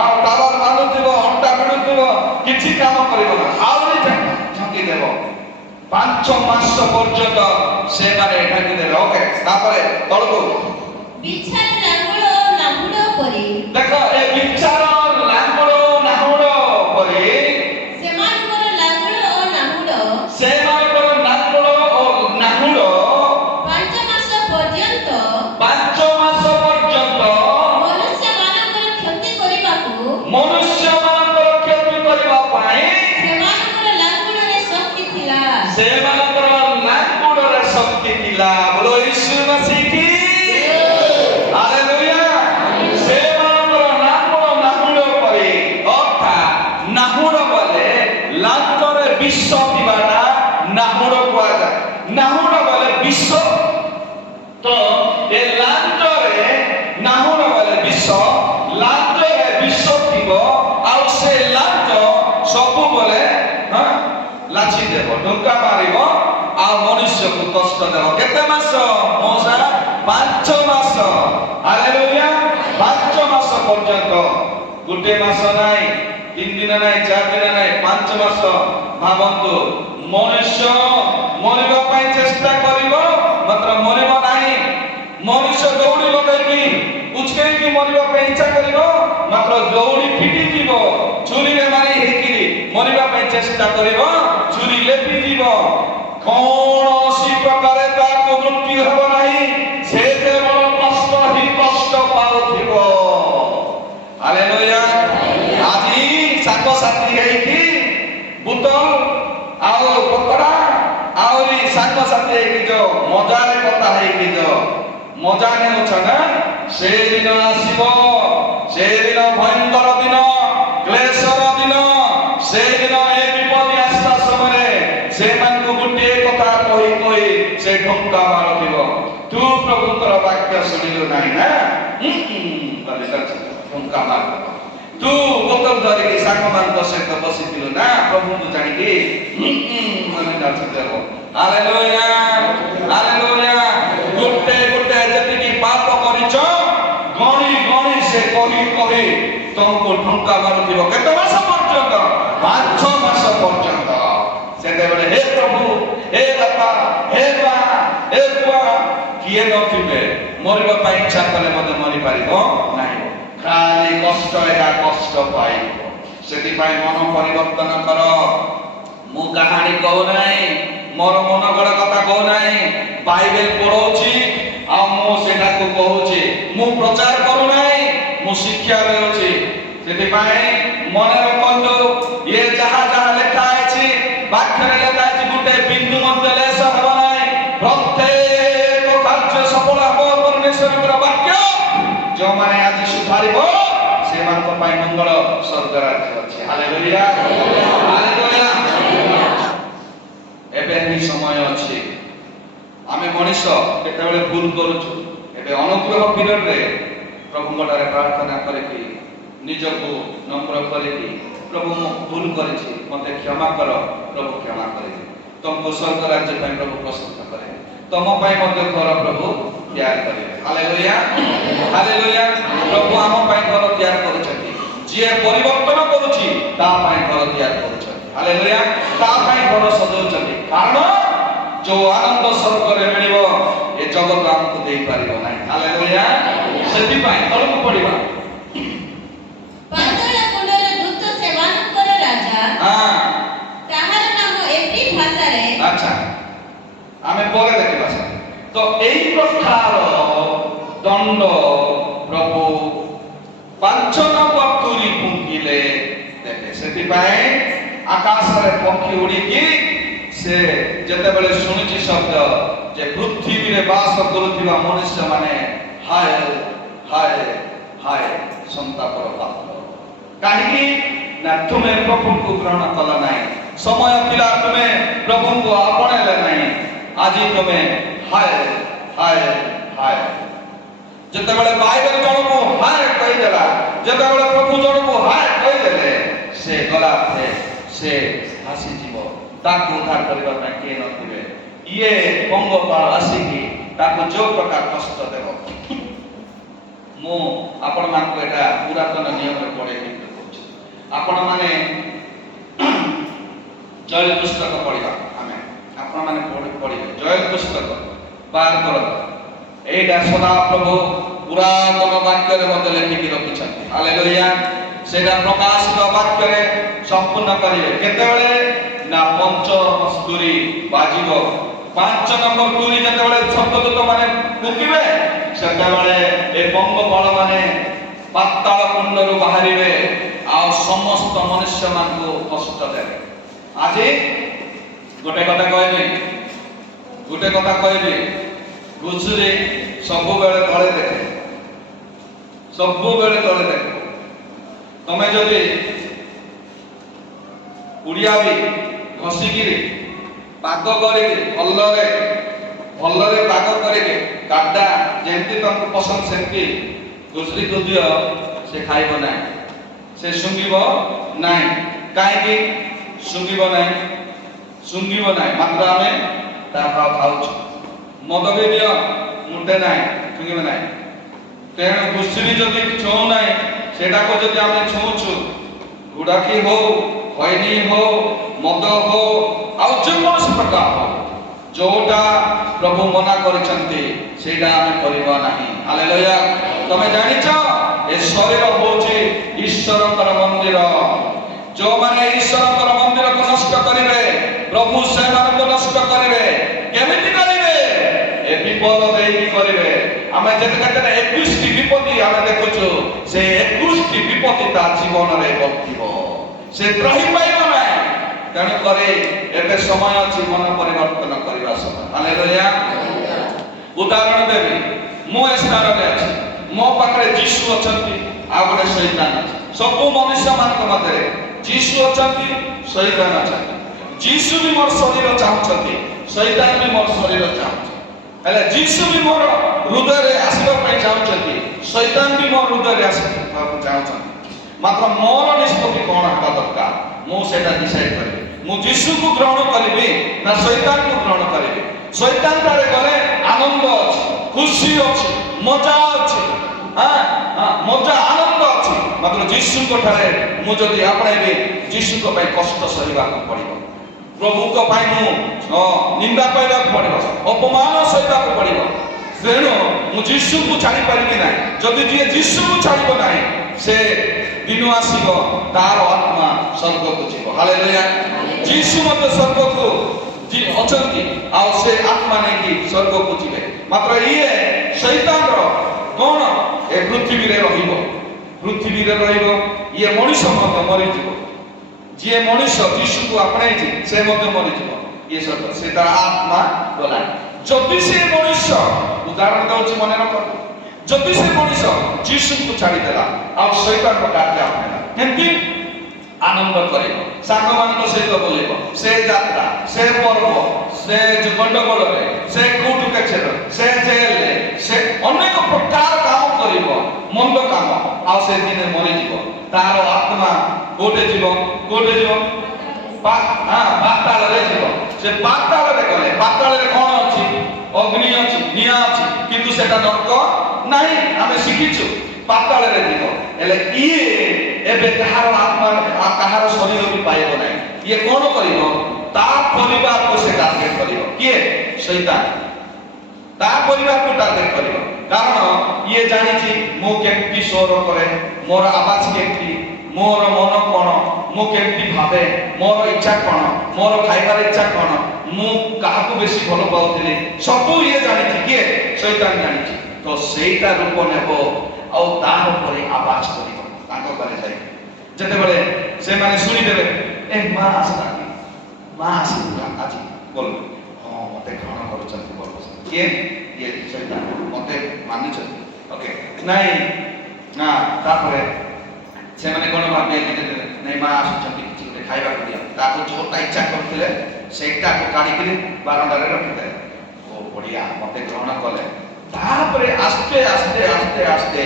ଆଉ ଟାୱାର ମାନୁଥିବ, ଅଣ୍ଟା ଭିଡୁଥିବ, କିଛି କାମ କରିବ ନା, ଆହୁରି ଝାଙ୍କି ଦେବ। 5 ମାସ ପର୍ଯ୍ୟନ୍ତ ସେମାନେ ଢାଙ୍କି ଦେବେ। ଓକେ, ତାପରେ ତଳକୁ ବିଛାର ଲାଙ୍ଗୁଳ ଓ ନାହୁଡ଼ ପରି ଦେଖ, ଏ ବିଚାର ଲାଙ୍ଗୁଳ ନାହୁଡ଼ ପରି ସେମାନଙ୍କର ଲାଙ୍ଗୁଳ ଓ ନାହୁଡ଼ ସେମାନଙ୍କର ଲାଙ୍ଗୁଳ ଓ ନାହୁଡ଼ 5 ମାସ ପର୍ଯ୍ୟନ୍ତ 5 ମାସ ପର୍ଯ୍ୟନ୍ତ ମନୁଷ୍ୟମାନଙ୍କର କ୍ଷତି କରିବାକୁ ମନୁଷ୍ୟମାନଙ୍କର କ୍ଷତି କରିବା ପାଇଁ ସେମାନଙ୍କର ଲାଙ୍ଗୁଳରେ ଶକ୍ତି ଥିଲା। ସେମାନଙ୍କର ଲାଙ୍ଗୁଡ଼ରେ ଶକ୍ତି ଥିଲା। ବୋଲୋ ୟୀଶୁ ମसीह କି ହାଲେଲୁୟା। ସେମାନଙ୍କର ଲାଙ୍ଗୁଡ଼ ନାହୁଡ଼ ପରି, ଅର୍ଥାତ୍ ନାହୁଡ଼ ବୋଲେ ଲାଞ୍ଜରେ ବିଷ ଥିବାଟା ନାହୁଡ଼ କୁହାଯାଏ। ନାହୁଡ଼ ବୋଲେ ବିଷ, ତ ଏ ଲାଞ୍ଜରେ ନାହୁଡ଼ ବୋଲେ ବିଷ, ଲାଞ୍ଜରେ ବିଷ ଥିବ, ଆଉ ସେ ଲାଞ୍ଜ ସବୁବେଳେ ଲାଚି ଦେବ, ଡଙ୍କା ମାରିବ, ଆଉ ମନୁଷ୍ୟକୁ କଷ୍ଟ ଦେବ। କେତେ ମାସ? ମଉସା 5 ମାସ। ହାଲେଲୁୟା। 5 ମାସ ପର୍ଯ୍ୟନ୍ତ, ଗୋଟେ ମାସ ନାହିଁ, 3 ଦିନ ନାହିଁ, 4 ଦିନ ନାହିଁ, 5 ମାସ। ଭାବନ୍ତୁ, ମନୁଷ୍ୟ ମରିବା ପାଇଁ ଚେଷ୍ଟା କରିବ, ମାତ୍ର ମରିବ ନାହିଁ। ମନୁଷ୍ୟ ଦୌଡ଼ି ଲଗେଇକି ଉଚକେଇକି ମରିବା ପାଇଁ ଇଚ୍ଛା କରିବ, ମାତ୍ର ଦୌଡ଼ି ଫିଟିଯିବ। ଛୁରୀରେ ମାରି ହେଇକି ମରିବା ପାଇଁ ଚେଷ୍ଟା କରିବ, ଛୁରୀ ଲେପିଯିବ। କୌଣସି ପ୍ରକାରେ ତାକୁ ମୃତ୍ୟୁ ହେବ ନାହିଁ। ସେ କେବଳ କଷ୍ଟ ହିଁ କଷ୍ଟ ପାଉଥିବ। ହାଲେଲୁୟା। ଆଜି ସାଙ୍ଗସାଥି ହେଇକି ବୁତଲ ଆଉ ପକଡ଼ା ଆହୁରି ସାଙ୍ଗସାଥି ହେଇକି ଯୋଉ ମଜାରେ କଥା ହେଇକି ଯୋଉ ମଜା ନେଉଛ ନା, ସେଦିନ ଆସିବ। ସେଦିନ ଭୟଙ୍କର ଦିନ, କ୍ଲେଶର ଦିନ। ସେଦିନ ଏ ବିପତ୍ତି ଆସିବା ସମୟରେ ସେମାନଙ୍କୁ ଗୋଟିଏ କଥା କହି କହି ସେ ଢଙ୍କା ମାରୁଥିବ। ତୁ ପ୍ରଭୁଙ୍କର ବାକ୍ୟ ଶୁଣିଲୁ ନାହିଁ ନା, ଢଙ୍କା ମାରୁଥିବ। ତୁ ବୋତଲ ଧରିକି ସାଙ୍ଗମାନଙ୍କ ସହିତ ବସିଥିଲୁ ନା, ପ୍ରଭୁଙ୍କୁ ଜାଣିକି ନାଚୁଥିବ। ହାଲେଲୁୟା। ହାଲେଲୁୟା। ଗୋଟେ ଗୋଟେ ଯେତିକି ପାପ କରିଛ, ଗଣି ଗଣି ସେ କହି କହି ତମକୁ ଢଙ୍କା ମାରୁଥିବ। କେତେ ମାସ ପର୍ଯ୍ୟନ୍ତ? 5 ମାସ ପର୍ଯ୍ୟନ୍ତ। ସେତେବେଳେ ହେ ପ୍ରଭୁ, ହେ ବାପା, ହେ ମା, ହେ ପୁଅ, କିଏ ନଥିବେ, ମରିବା ପାଇଁ ଇଚ୍ଛା କଲେ ମଧ୍ୟ ମରିପାରିବ ନାହିଁ। ଖାଲି କଷ୍ଟ, ଏକା କଷ୍ଟ ପାଇବ। ସେଥିପାଇଁ ମନ ପରିବର୍ତ୍ତନ କର। ମୁଁ କାହାଣୀ କହୁନାହିଁ, ମୋର ମନ ଗଡ଼ କଥା କହୁନାହିଁ। ବାଇବେଲ ପଢଉଛି ଆଉ ମୁଁ ସେଟାକୁ କହୁଛି। ମୁଁ ପ୍ରଚାର କରୁନାହିଁ, ମୁଁ ଶିକ୍ଷା ଦେଉଛି। ସେଥିପାଇଁ ମନେ ରଖନ୍ତୁ, ଇଏ ଯାହା ଯାହା ଲେଖା ହେଇଛି, ବାକ୍ୟରେ ଲେଖା ହେଇଛି, ଗୋଟେ ବିନ୍ଦୁ ମଧ୍ୟ ଲେଶ ହେବ ନାହିଁ। ପ୍ରତ୍ୟେକ କାର୍ଯ୍ୟ ସଫଳ ହେବ। ପରମେଶ୍ୱରଙ୍କର ବାକ୍ୟ ଯେଉଁମାନେ ଆଜି ସୁଧାରିବ, ସେମାନଙ୍କ ପାଇଁ ମଙ୍ଗଳ ସ୍ୱର୍ଗ ରାଜ୍ୟ ଅଛି। ହାଲେଲୁୟା। ହାଲେଲୁୟା। ଏବେ ହିଁ ସମୟ ଅଛି। ଆମେ ମଣିଷ କେତେବେଳେ ଭୁଲ କରୁଛୁ। ଏବେ ଅନୁଗ୍ରହ ପିରିୟଡ଼ରେ ପ୍ରଭୁଙ୍କଠାରେ ପ୍ରାର୍ଥନା କରିକି, ନିଜକୁ ନମ୍ର କରିକି, ପ୍ରଭୁ ମୁଁ ଭୁଲ କରିଛି, ମୋତେ କ୍ଷମା କର। ପ୍ରଭୁ କ୍ଷମା କରିବେ। ତମକୁ ସ୍ୱର୍ଗ ରାଜ୍ୟ ପାଇଁ ପ୍ରଭୁ ପ୍ରଶଂସା କରେ। ତମ ପାଇଁ ମଧ୍ୟ ଘର ପ୍ରଭୁ ତିଆରି କରିବେ। ହାଲେଲୁୟା। ହାଲେଲୁୟା। ପ୍ରଭୁ ଆମ ପାଇଁ ଘର ତିଆରି କରିଛନ୍ତି। ଯିଏ ପରିବର୍ତ୍ତନ କରୁଛି, ତା ପାଇଁ ଘର ତିଆରି କରୁଛନ୍ତି। ହାଲେଲୁୟା। ତା ପାଇଁ ଘର ସଜାଉଛନ୍ତି। କାରଣ ଯୋଉ ଆନନ୍ଦ ସ୍ୱର୍ଗରେ ମିଳିବ, ଏ ଜଗତ ଆମକୁ ଦେଇପାରିବ ନାହିଁ। ହାଲେଲୁୟା। ସେଥିପାଇଁ ତଳକୁ ପଡ଼ିବା। ପାତାଳ କୁଣ୍ଡର ଦୂତ ସେମାନଙ୍କର ରାଜା, ତାହାର ନାମ ଏଭଳି ଭାଷାରେ। ଆଚ୍ଛା, ଆମେ ପରେ ଦେଖିବା। ତ এই ପ୍ରକାର ଦଣ୍ଡ ପ୍ରଭୁ 5 ନମ୍ବର ତୁରୀ ଫୁଙ୍କିଲେ ଦେଖେ। ସେଥିପାଇଁ ଆକାଶରେ ପକ୍ଷୀ ଉଡ଼ିକି ସେ ଯେତେବେଳେ ଶୁଣିଛି ଶବ୍ଦ ଯେ ପୃଥିବୀରେ ବାସ କରୁଥିବା ମନୁଷ୍ୟମାନେ ହାୟ ହାୟ ହାୟ ସନ୍ତାପର ପାତ୍ର। କାହିଁକି ନା ତୁମେ ପ୍ରଭୁଙ୍କୁ ଗ୍ରହଣ କଲ ନାହିଁ, ସମୟ ଥିଲା ତୁମେ ପ୍ରଭୁଙ୍କୁ ଆପଣେଇଲ ନାହିଁ, ଆଜି ତୁମେ ହାୟ ହାୟ ହାୟ। ଯେତେବେଳେ ବାଇବେଲ ଜଣକୁ ହାୟ କହିଦେଲା, ଯେତେବେଳେ ପ୍ରଭୁ ଜଣକୁ ହାୟ କହିଦେଲେ, ସେ ଗଲା ସେ ଭାସିଯିବ, ତାକୁ ଉଦ୍ଧାର କରିବା ପାଇଁ କିଏ ନଥିବେ। ଇଏ ପଙ୍ଗପାଳ ଆସିକି ତାକୁ ଯୋଉ ପ୍ରକାର କଷ୍ଟ ଦେବ, ମୁଁ ଆପଣମାନଙ୍କୁ ଏଟା ପୁରାତନ ନିୟମରେ ପଢେଇକି କହୁଛି। ଆପଣମାନେ ଜୟେଲ ପୁସ୍ତକ ପଢିବା, ଆମେ ଆପଣମାନେ ପଢିବେ ଜୟେଲ ପୁସ୍ତକ 12 ଏଇଟା ସଦାପ୍ରଭୁ ପୁରାତନ ବାକ୍ୟରେ ମଧ୍ୟ ଲେଖିକି ରଖିଛନ୍ତି। ହାଲେଲୁୟା। ସେଇଟା ପ୍ରକାଶିତ ବାକ୍ୟରେ ସମ୍ପୂର୍ଣ୍ଣ କରିବେ କେତେବେଳେ ନା ପଞ୍ଚମ ସ୍ତୁରୀ ବାଜିବ। 5 ନମ୍ବର ତୁରୀ ଯେତେବେଳେ ସ୍ୱର୍ଗଦୂତ ମାନେ ଫୁଙ୍କିବେ, ସେତେବେଳେ ଏ ପଙ୍ଗପାଳ ମାନେ ପାତାଳ କୁଣ୍ଡରୁ ବାହାରିବେ ଆଉ ସମସ୍ତ ମନୁଷ୍ୟମାନଙ୍କୁ କଷ୍ଟ ଦେବେ। ଆଜି ଗୋଟେ କଥା କହିବି, ଘୁଷୁରୀ ସବୁବେଳେ ତଳେ ଦେଖେ, ସବୁବେଳେ ତଳେ ଦେଖେ। ତମେ ଯଦି ଉଡିଆ ବି ଘଷିକିରି ପାଗ କରିକି ଭଲରେ ପାଗ କରିକି କାଟା ଯେମିତି ତମକୁ ପସନ୍ଦ ସେମିତି ଘୁଷୁରୀକୁ ଦିଅ, ସେ ଖାଇବ ନାହିଁ, ସେ ଶୁଙ୍ଘିବ ନାହିଁ। କାହିଁକି ଶୁଙ୍ଘିବ ନାହିଁ? ମାତ୍ର ଆମେ ତାହା ଖାଉଛୁ। ମଦ ବି ଦିଅ, ମୁଠେ ନାହିଁ, ଶୁଙ୍ଘିବ ନାହିଁ। ତେଣୁ ଘୁଷୁରୀ ଯଦି ଛୁଉଁ ନାହିଁ, ସେଟାକୁ ଯଦି ଆମେ ଛୁଉଁଛୁ, ଗୁଡାଖି ହଉ, ଖଇନି ହଉ, ମଦ ହଉ, ଆଉ ଯେକୌଣସି ପ୍ରକାର ହଉ, ଯୋଉଟା ପ୍ରଭୁ ମନା କରିଛନ୍ତି ସେଇଟା ଆମେ କରିବା ନାହିଁ। ହାଲେଲୁୟା। ତମେ ଜାଣିଛ ଏ ଶରୀର ହଉଛି ଈଶ୍ୱରଙ୍କର ମନ୍ଦିର। ଯୋଉମାନେ ଈଶ୍ୱରଙ୍କର ମନ୍ଦିରକୁ ନଷ୍ଟ କରିବେ, ପ୍ରଭୁ ସେମାନଙ୍କୁ ନଷ୍ଟ କରିବେ। କେମିତି କରିବେ? ଏ ବିପଦ ଦେଇକି କରିବେ। ଆମେ ଯେତେବେଳେ 21ଟି ବିପତ୍ତି ଆମେ ଦେଖୁଛୁ, ସେ 21ଟି ବିପତ୍ତି ତା ଜୀବନରେ ବର୍ତ୍ତିବ, ସେ ତ୍ରାହି ପାଇବ ନାହିଁ। ତେଣୁ କରି ଏବେ ସମୟ ଅଛି ମନ ପରିବର୍ତ୍ତନ କରିବା ସମୟ। ହାଲେଲୁୟା। ଉଦାହରଣ ଦେବି, ମୁଁ ଏ ସ୍ଥାନରେ ଅଛି, ମୋ ପାଖରେ ଯୀଶୁ ଅଛନ୍ତି, ଆଉ ଗୋଟେ ଶୈତାନ ଅଛି। ସବୁ ମନୁଷ୍ୟମାନଙ୍କ ମଧ୍ୟରେ ଯୀଶୁ ଅଛନ୍ତି, ଶୈତାନ ଅଛନ୍ତି। ଯୀଶୁ ବି ମୋର ଶରୀର ଚାହୁଁଛନ୍ତି, ଶୈତାନ ବି ମୋର ଶରୀର ଚାହୁଁଛି। ହେଲେ ଯୀଶୁ ବି ମୋର ହୃଦୟରେ ଆସିବା ପାଇଁ ଚାହୁଁଛନ୍ତି, ଶୈତାନ ବି ମୋ ହୃଦୟରେ ଆସିବାକୁ ଚାହୁଁଛନ୍ତି। ମାତ୍ର ମୋର ନିଷ୍ପତ୍ତି କ'ଣ ହେବା ଦରକାର, ମୁଁ ସେଇଟା ଡିସାଇଡ୍ କରିବି। ମୁଁ ଯୀଶୁକୁ ଗ୍ରହଣ କରିବି ନା ଶୈତାନକୁ ଗ୍ରହଣ କରିବି? ଶୈତାନ ଠାରେ ଗଲେ ଆନନ୍ଦ ଅଛି, ଖୁସି ଅଛି, ମଜା ଅଛି, ମଜା ଆନନ୍ଦ ଅଛି। ମାତ୍ର ଯୀଶୁଙ୍କ ଠାରେ ମୁଁ ଯଦି ଆପଣେଇବି, ଯୀଶୁଙ୍କ ପାଇଁ କଷ୍ଟ ସହିବାକୁ ପଡ଼ିବ। ପ୍ରଭୁଙ୍କ ପାଇଁ ମୁଁ ନିନ୍ଦା ପାଇବାକୁ ପଡ଼ିବ, ଅପମାନ ସହିବାକୁ ପଡ଼ିବ। ତେଣୁ ମୁଁ ଯୀଶୁକୁ ଛାଡ଼ି ପାରିବି ନାହିଁ। ଯଦି ଯିଏ ଯୀଶୁକୁ ଛାଡ଼ିବ ନାହିଁ, ସେ ଦିନ ଆସିବ ତାର ଆତ୍ମା ସ୍ୱର୍ଗକୁ ଯିବ। ହାଲେଲୁୟା। ଯୀଶୁ ମଧ୍ୟ ସ୍ୱର୍ଗକୁ ଅଛନ୍ତି, ଆଉ ସେ ଆତ୍ମା ନେଇକି ସ୍ୱର୍ଗକୁ ଯିବେ। ମାତ୍ର ଇଏ ଶୈତାନର କ'ଣ ଏ ପୃଥିବୀରେ ରହିବ, ଇଏ ମଣିଷ ମଧ୍ୟ ମରିଯିବ। ଯିଏ ମଣିଷ ଯୀଶୁକୁ ଆପଣେଇଛି ସେ ମଧ୍ୟ ମରିଯିବ। ଇଏ ସତ, ସେ ତାର ଆତ୍ମା ଗଲା। ଯଦି ସେ ମଣିଷ, ଉଦାହରଣ ଦଉଛି ମନେ ରଖ, ଯଦି ସେ ମଣିଷ ଯୀଶୁକୁ ଛାଡ଼ିଦେଲା ଆଉ ଶୈତାନଙ୍କ କାର୍ଯ୍ୟ ଆପଣେଇଲା, କେମିତି ଆନନ୍ଦ କରିବ, ସାଙ୍ଗମାନଙ୍କ ସହିତ ବୁଲିବ, ସେ ଯାତ୍ରା, ସେ ପର୍ବ, ସେ ଗଣ୍ଡଗୋଳରେ, ସେ କୋଉଠୁ କେଛେରେ, ସେ ଜେଲରେ, ସେ ଅନେକ ପ୍ରକାର କାମ କରିବ, ମନ୍ଦ କାମ, ଆଉ ସେ ଦିନେ ମରିଯିବ। ତାର ଆତ୍ମା କୋଉଠି ଯିବ? ପାତାଳରେ ଯିବ। ସେ ପାତାଳରେ ଗଲେ, ପାତାଳରେ କ'ଣ ଅଛି? ଅଗ୍ନି ଅଛି, ନିଆଁ ଅଛି, କିନ୍ତୁ ସେଟା ନର୍କ ନାହିଁ। ଆମେ ଶିଖିଛୁ ପାତାଳରେ ଯିବ। ହେଲେ ଇଏ ଏବେ କାହାର ଆତ୍ମା, କାହାର ଶରୀର ବି ପାଇବ ନାହିଁ। ଇଏ କ'ଣ କରିବ? ତା ପରିବାରକୁ ସେ ଟାର୍ଗେଟ କରିବ। କିଏ? ଶୈତାନ ତା ପରିବାରକୁ ଟାର୍ଗେଟ କରିବ। କାରଣ ଇଏ ଜାଣିଛି ମୁଁ କେମିତି ସ୍ୱର କରେ, ମୋର ଆବାଜ କେମିତି, ମୋର ମନ କ'ଣ, ମୁଁ କେମିତି ଭାବେ, ମୋର ଇଚ୍ଛା କ'ଣ, ମୋର ଖାଇବାର ଇଚ୍ଛା କ'ଣ, ମୁଁ କାହାକୁ ବେଶୀ ଭଲ ପାଉଥିଲି, ସବୁ ଇଏ ଜାଣିଛି। କିଏ? ଶୈତାନ ଜାଣିଛି। ତ ସେଇଟା ରୂପ ନେବ ଆଉ ତାର ଉପରେ ଆବାଜ କରିବ ତାଙ୍କ ଘରେ ଯାଇ। ଯେତେବେଳେ ସେମାନେ ଶୁଣିଦେବେ, ଏ ମା ଆସିଲାନି, ମା ଆସିଥିଲା ଆଜି, ବୋଲ ହଁ ମତେ ଗ୍ରହଣ କରୁଛନ୍ତି, କିଏ? ଇଏ ଶୈତାନ, ମତେ ମାନିଛନ୍ତି। ଓକେ ନାଇଁ ନା ତାପରେ ସେମାନେ କଣ ଭାବେ ନାଇଁ ମା ଆସୁଛନ୍ତି କିଛି ଗୋଟେ ଖାଇବାକୁ ଦିଅ, ତାକୁ ଯୋଉଟା ଇଚ୍ଛା କରୁଥିଲେ ସେଇଟାକୁ କାଢିକିରି ବାରଣ୍ଡାରେ ରଖିଦେଲେ। ଓ ବଢିଆ, ମତେ ଗ୍ରହଣ କଲେ। ତାପରେ ଆସ୍ତେ ଆସ୍ତେ ଆସ୍ତେ ଆସ୍ତେ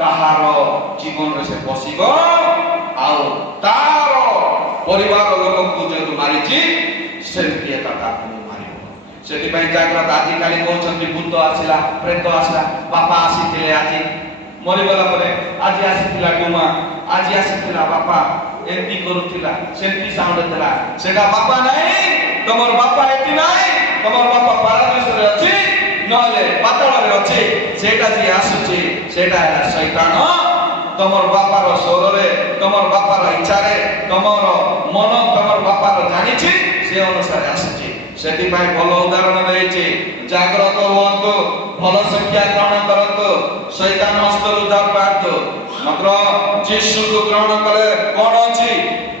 କାହାର ଜୀବନରେ ସେ ପଶିବ ଆଉ ତାର ପରିବାର ଲୋକକୁ ଯେହେତୁ ମାରିଛି ସେମିତି ଏକା ତାକୁ ମାରିବ। ସେଥିପାଇଁ ଜାଗ୍ରତ ଆଜିକାଲି କହୁଛନ୍ତି ଭୂତ ଆସିଲା, ପ୍ରେତ ଆସିଲା। ବାପା ଆସିଥିଲେ ଆଜି ମରିଗଲା ପରେ, ଆଜି ଆସିଥିଲା ଡୁମା, ଆଜି ଆସିଥିଲା ବାପା ଏମିତି କରୁଥିଲା, ସେମିତି ସାଉଣ୍ଡ ଥିଲା। ସେଟା ବାପା ନାହିଁ, ତମର ବାପା ଏଠି ନାହିଁ, ତମର ବାପା ପାରାଦୀସରେ ଅଛି ନହେଲେ ପାତାଳରେ ଅଛି। ସେଇଟା ଯିଏ ଆସୁଛି ସେଇଟା ହେଲା ଶୈତାନ। ତମର ବାପାର ସ୍ୱରରେ, ତମର ବାପାର ଇଚ୍ଛାରେ, ତମର ମନ ତମର ବାପାର ଜାଣିଛି, ସେ ଅନୁସାରେ ଆସୁଛି। ସେଥିପାଇଁ ଭଲ ଉଦାହରଣ ଦେଇଛି, ଜାଗ୍ରତ ହୁଅନ୍ତୁ, ଭଲ ଶିକ୍ଷା ଗ୍ରହଣ କରନ୍ତୁ, ଶୈତାନ ହସ୍ତରୁ ଉଦ୍ଧାର ପାଆନ୍ତୁ। ମାତ୍ର ଯୀଶୁକୁ ଗ୍ରହଣ କଲେ କଣ ଅଛି?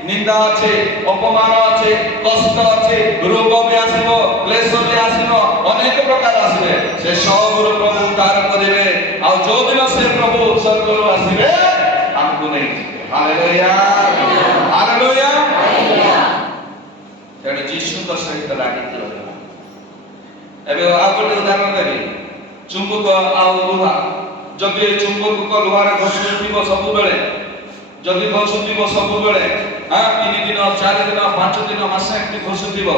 ନିନ୍ଦା ଅଛି, ଅପମାନ ଅଛି, କଷ୍ଟ ଅଛି, ରୋଗ ବି ଆସିବ, କ୍ଲେଶ ବି ଆସିବ, ଅନେକ ପ୍ରକାର ଆସିବେ। ସେ ସବୁରୁ ପ୍ରଭୁ ଉଦ୍ଧାର କରିବେ। ଆଉ ଯୋଉଦିନ ସେ ପ୍ରଭୁ ସ୍ୱର୍ଗରୁ ଆସିବେ ଆମକୁ ନେଇଯିବେ। Hallelujah, hallelujah. ତେଣୁ ଯୀଶୁଙ୍କ ସହିତ ଲାଗିକି ରହିବା। ଏବେ ଆଉ ଗୋଟେ ଉଦାହରଣ ଦେବି, ଚୁମ୍ବକ ଆଉ ଲୁହା। ଯଦି ଚୁମ୍ବକ ଲୁହାରେ ଘଷୁଥିବ ସବୁବେଳେ, ଯଦି ଘଷୁଥିବ ସବୁବେଳେ, 3 ଦିନ 4 ଦିନ 5 ଦିନ ମାସେ ଏମିତି ଘଷୁଥିବ,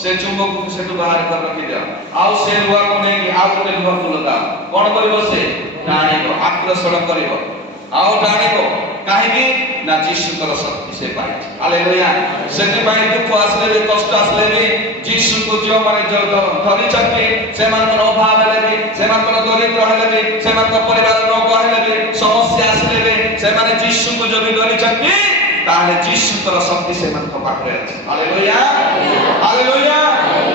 ସେ ଚୁମ୍ବକକୁ ସେଠୁ ବାହାର କରି ରଖିଦିଅ। ଆଉ ସେ ଲୁହାକୁ ନେଇକି ଆଉ ଗୋଟେ ଲୁହାକୁ ଲଗାଅ। କଣ କରିବ? ସେ ଟାଣିବ, ଆକର୍ଷଣ କରିବ ଆଉ ଟାଣିବ। କାହିଁକି ନା ଯୀଶୁଙ୍କର ଶକ୍ତି ସେ ପାଇଛି। ହାଲେଲୁୟା। ସେଥିପାଇଁ ଦୁଃଖ ଆସିଲେ ବି, କଷ୍ଟ ଆସିଲେ ବି, ଯୀଶୁଙ୍କୁ ଯେଉଁମାନେ ଧରିଛନ୍ତି, ସେମାନଙ୍କର ଅଭାବ ହେଲେ ବି, ସେମାନଙ୍କର ଦରିଦ୍ର ହେଲେ ବି, ସେମାନଙ୍କ ପରିବାର ରୋଗ ହେଲେ ବି, ସମସ୍ୟା ଆସିଲେ ବି, ସେମାନେ ଯୀଶୁଙ୍କୁ ଯଦି ଧରିଛନ୍ତି ତାହେଲେ ଯୀଶୁଙ୍କର ଶକ୍ତି ସେମାନଙ୍କ ପାଖରେ ଅଛି। Hallelujah, hallelujah.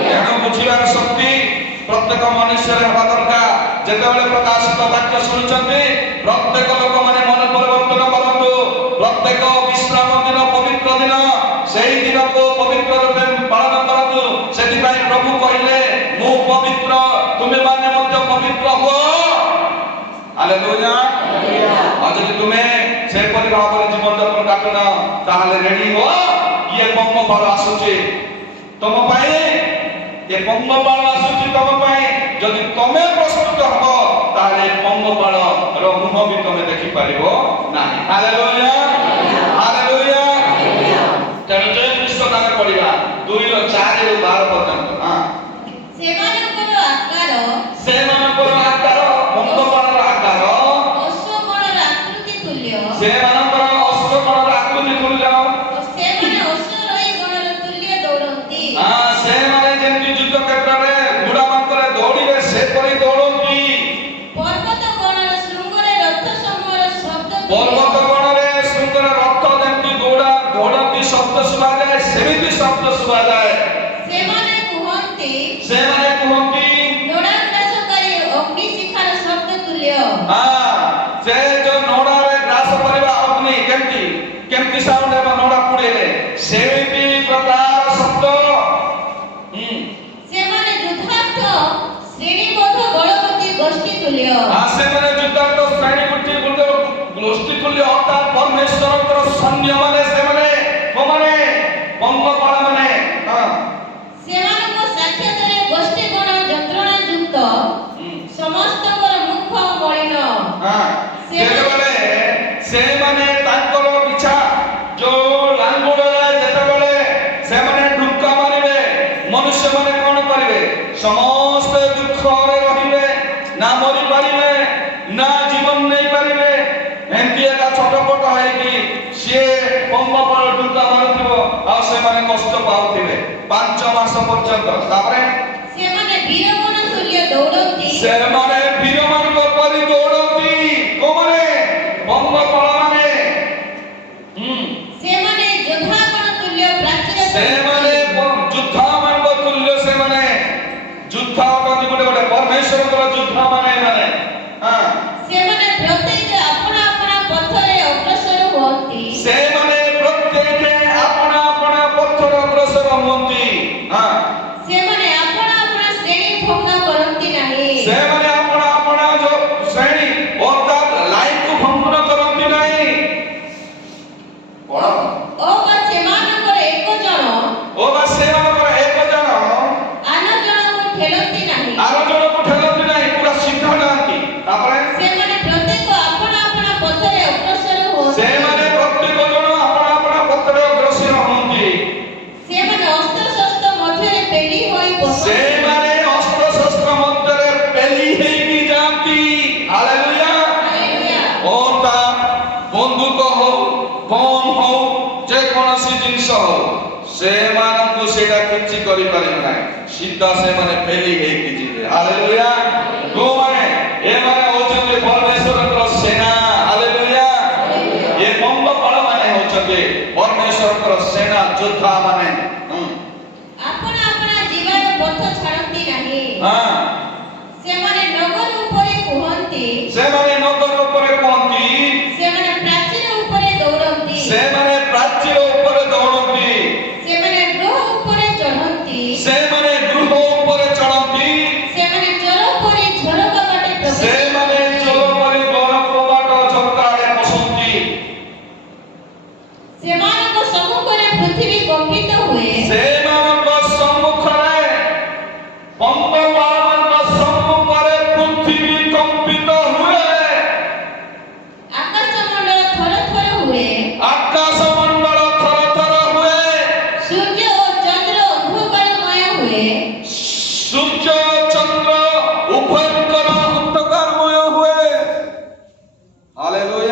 ତେଣୁ ବୁଝିବାର ଶକ୍ତି ପ୍ରତ୍ୟେକ ମନୁଷ୍ୟରେ ହେବା ଦରକାର। ଯେତେବେଳେ ପ୍ରକାଶିତ ବାକ୍ୟ ଶୁଣୁଛନ୍ତି, ପ୍ରତ୍ୟେକ ଲୋକମାନେ ମନ ପରିବର୍ତ୍ତନ କରନ୍ତୁ। ପ୍ରତ୍ୟେକ ବିଶ୍ରାମ ଦିନ ପବିତ୍ର ଦିନ, ସେହି ଦିନକୁ ପବିତ୍ର ରୂପେ ପାଳନ କରନ୍ତୁ। ସେଥିପାଇଁ ପ୍ରଭୁ କହିଲେ, ମୁଁ ପବିତ୍ର, ତୁମେମାନେ ମଧ୍ୟ ପବିତ୍ର ହୁଅ। ହାଲେଲୁୟା। ଆଉ ଯଦି ତୁମେ ସେପରି ଭାବରେ ଜୀବନଯାପନ କାଟୁନ, ତାହେଲେ ରେଡି ହୁଅ, ଇଏ ପଙ୍ଗପାଳ ଆସୁଛି ତମ ପାଇଁ, ଏ ପଙ୍ଗପାଳ ଆସୁଛି ତମ ପାଇଁ। ଯଦି ତମେ ପ୍ରସ୍ତୁତ ହବ, ତାହେଲେ ପଙ୍ଗପାଳର ମୁହଁ ବି ତମେ ଦେଖିପାରିବ ନାହିଁ। Hallelujah, hallelujah. ତେଣୁ ଜୟ ଖ୍ରୀଷ୍ଟ ଆମେ ପଢିବା 2:4-12 ପର୍ଯ୍ୟନ୍ତ। ସେମାନଙ୍କର ଆକାର, ସେମାନଙ୍କର ଆକାର, ପଙ୍ଗପାଳର ଆକାର ଅଶ୍ୱଗଣର ଆକୃତି ତୁଲ୍ୟ, ସେମାନଙ୍କର ଅଶ୍ୱଗଣର ଆକୃତି ତୁଲ୍ୟ। ସେମାନେ ଅଶ୍ୱରୋହୀ ଗଣର ତୁଲ୍ୟ ଦୌଡ଼ନ୍ତି। ସେମାନେ ଯେମିତି ଯୁଦ୍ଧ କ୍ଷେତ୍ରରେ ଘୋଡାମାନଙ୍କରେ ଦୌଡ଼ିବେ ସେପରି ଦୌଡ଼ନ୍ତି। ପର୍ବତ ଗଣର ଶୃଙ୍ଗରେ ରଥ ସମୂହର ଶବ୍ଦ, ପର୍ବତ ଗଣରେ ଶୃଙ୍ଗର ରଥ ଯେମିତି ଦୌଡ଼ନ୍ତି ଶବ୍ଦ ଶୁଭାଯାଏ, ସେମିତି ଶବ୍ଦ ଶୁଭାଯାଏ। ସେମାନେ କୁହନ୍ତି ନୋଡ଼ାଗ୍ରାସକାରୀ ଅଗ୍ନିଶିଖାର ଶବ୍ଦ ତୁଲ୍ୟ। ସେ ଯୋଉ ନୋଡାରେ ଗ୍ରାସ କରିବା ଅଗ୍ନି କେମିତି ସାଉଣ୍ଡ ହେବ, ନୋଡା ପୁଡିଲେ ସେମିତି ପ୍ରକାର ଶବ୍ଦ। ସେମାନେ ଯୁଦ୍ଧାର୍ଥ ଶ୍ରେଣୀବଦ୍ଧ ବଳବତୀ ଗୋଷ୍ଠୀ ତୁଲ୍ୟ। ସେମାନେ ଯୁଦ୍ଧାର୍ଥ ଶ୍ରେଣୀବଦ୍ଧ ଗୋଷ୍ଠୀ ତୁଲ୍ୟ, ଅର୍ଥାତ ପରମେଶ୍ୱରଙ୍କର ସୈନ୍ୟମାନେ। ସେମାନେ କୋଉମାନେ? ପଙ୍ଗପାଳ ମାନେ। ସେମାନଙ୍କ ସାକ୍ଷାତରେ ଗୋଷ୍ଠୀ ଗଣ ଯନ୍ତ୍ରଣା ଯୁକ୍ତ, ସମସ୍ତଙ୍କର ମୁଖ ମଳିନ। ଯେତେବେଳେ ସେମାନେ ତାଙ୍କର ପିଛା ଯୋଉ ଲାଙ୍ଗୁଡ଼ରେ ଯେତେବେଳେ ସେମାନେ ଢୁକା ମାରିବେ, ମନୁଷ୍ୟମାନେ କଣ କରିବେ? ସମସ୍ତେ ଦୁଃଖରେ ରହିବେ, ନା ମରିପାରିବେ, ନା ଜୀବନ ନେଇପାରିବେ। ଏମିତି ଏକା ଛଟପଟ ହେଇକି ସିଏ ପଙ୍ଗପାଳ ଢୁକା ମାରୁଥିବ, ଆଉ ସେମାନେ କଷ୍ଟ ପାଉଥିବେ 5 ମାସ ପର୍ଯ୍ୟନ୍ତ। ତାପରେ ସେମାନେ ବୀରଗଣ ତୁଲ୍ୟ ଦୌଡ଼ନ୍ତି। ସେମାନେ ବୀରମାନଙ୍କ ପରି ଦୌଡ଼ନ୍ତି। କୋଉମାନେ? ପଙ୍ଗପାଳମାନେ। ସେମାନେ ଯୋଦ୍ଧାଗଣ ତୁଲ୍ୟ ପ୍ରାଚୀର, ସେମାନେ ଯୋଦ୍ଧାମାନଙ୍କ ତୁଲ୍ୟ। ସେମାନେ ଯୁଦ୍ଧ କରନ୍ତି, ଗୋଟେ ପରମେଶ୍ୱରଙ୍କର ଯୋଦ୍ଧାମାନେ ଏମାନେ। ସେମାନେ ପ୍ରତ୍ୟେକ ଆପଣା ଆପଣା ପଥରେ ଅଗ୍ରସର ହୁଅନ୍ତି। ସେମାନେ ପ୍ରତ୍ୟେକ ଆପଣା ଆପଣା ପଥରେ ଅଗ୍ରସର ହୁଅନ୍ତି। ସେମାନେ ଆପଣା ଆପଣା ଶ୍ରେଣୀ ଭଙ୍ଗ କରନ୍ତି ନାହିଁ। ସେମାନେ ଆପଣା ବନ୍ଧୁକ ହଉ ବମ୍ ହଉ ଯେକୌଣସି ଜିନିଷ ହଉ ସେମାନଙ୍କୁ ସେଇଟା କିଛି କରିପାରିବେ ନାହିଁ, ସିଧା ସେମାନେ ଫେଲି ହେଇକି ଯିବେ। ହାଲେଲୁୟା। କୋଉମାନେ? ଏମାନେ ହଉଛନ୍ତି ପରମେଶ୍ୱରଙ୍କର ସେନା। ହାଲେଲୁୟା। ଏ ବନ୍ଧପାଳ ମାନେ ହଉଛନ୍ତି ପରମେଶ୍ୱରଙ୍କର ସେନା ଯୋଦ୍ଧା ମାନେ। ଆପଣ ଆପଣ ଯିବାର ପଥ ଛାଡ଼ନ୍ତି ନାହିଁ। ହଁ, ସେମାନେ ନଗର ଉପରେ କୁହନ୍ତି, ସେମାନେ ନଗର ଉପରେ କୁହନ୍ତି, ସେମାନେ ପ୍ରାଚୀର ଉପରେ ଦୌଡ଼ନ୍ତି, ସେମାନେ ପ୍ରାଚୀର ଉପରେ ଦୌଡ଼ନ୍ତି, ସେମାନେ ଗୃହ ଉପରେ ଚଢ଼ନ୍ତି, ସେମାନେ ଗୃହ ଉପରେ ଚଢ଼ନ୍ତି, ସେମାନେ ଚୋର ପରି ଝରକା ବାଟେ ପ୍ରବେଶ ସେମାନେ କରନ୍ତି। ଚୋର ପରି ଘର କବାଟ ଝରକାରେ ପଶନ୍ତି। ସେମାନଙ୍କ ସମ୍ମୁଖରେ ପୃଥିବୀ କମ୍ପିତ ହୁଏ। ସେମାନଙ୍କ ସମ୍ମୁଖରେ ବନ୍ଧପାଳମାନଙ୍କ ସମ୍ମୁଖରେ ପୃଥିବୀ କମ୍ପିତ ହୁଏ, ଆକାଶମଣ୍ଡଳ ଥରଥର ହୁଏ, ଆକାଶ ମଣ୍ଡଳ ଥରଥର ହୁଏ, ସୂର୍ଯ୍ୟ ଓ ଚନ୍ଦ୍ର ଅନ୍ଧକାରମୟ ହୁଏ। ସୂର୍ଯ୍ୟ ଚନ୍ଦ୍ର ଉଭୟଙ୍କର ଅନ୍ଧକାରମୟ ହୁଏ। ହାଲେଲୁୟା।